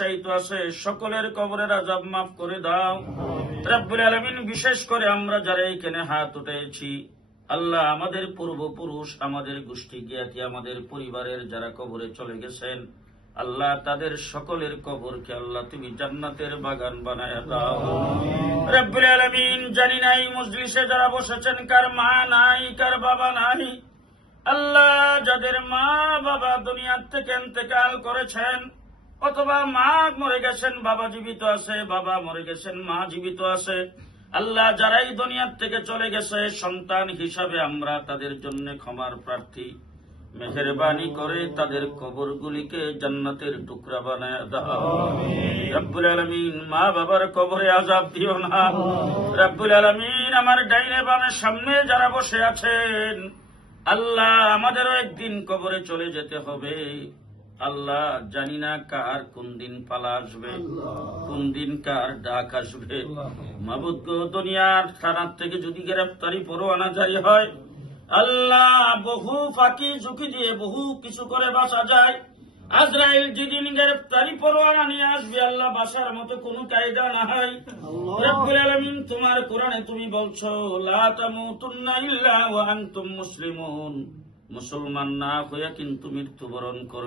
চাইতো আছে সকলের কবরের আযাব মাফ করে দাও রব্বুল আলামিন। বিশেষ করে আমরা যারা এখানে হাত উঠেছি, আল্লাহ আমাদের পূর্বপুরুষ, আমাদের গোষ্ঠী জ্ঞাতি, আমাদের পরিবারের যারা কবরে চলে গেছেন, আল্লাহ তাদের সকলের কবরকে আল্লাহ তুমি জান্নাতের বাগান বানায় দাও রব্বুল আলামিন। জানি না এই মজলিসে যারা বসেছেন কার মা নাই, কার বাবা নাই। আল্লাহ যাদের মা বাবা দুনিয়ার থেকে ইন্তেকাল করেছেন, অথবা মা মরে গেছেন বাবা জীবিত আছে, বাবা মরে গেছেন মা জীবিত আছে, আল্লাহ যারাই দুনিয়ার থেকে চলে গেছে সন্তান হিসাবে আমরা তাদের জন্য ক্ষমার প্রার্থী। মেহেরবানি করে তাদের কবরগুলিকে জান্নাতের টুকরা বানায় দাও রব্বুল আলামিন। মা বাবার কবরে আযাব দিও না রব্বুল আলামিন। আমার ডাইনে বামে সামনে যারা বসে আছেন, আল্লাহ আমাদেরও একদিন কবরে চলে যেতে হবে। আল্লাহ জানি না কার কোন দিন পালা আসবে, কোন দিন কার ডাক আসবে। মাবুদ গো, দুনিয়ার থানার থেকে যদি গ্রেফতারি পরোয়ানা জারি হয়, আল্লাহ বহু ফাঁকি ঝুঁকি দিয়ে বহু কিছু করে বাঁচা যায়। আজরাইল যেদিন গ্রেফতারি পরোয়ানা নিয়ে আসবে, আল্লাহ বাসার মতো কোনো কায়দা না হয় রব্বুল আলামিন। তোমার কোরআনে তুমি বলছো লা তামুতুন্না ইল্লা ওয়া আনতুম মুসলিমুন, মুসলমান না হয়ে কিন্তু মৃত্যুবরণ করবে।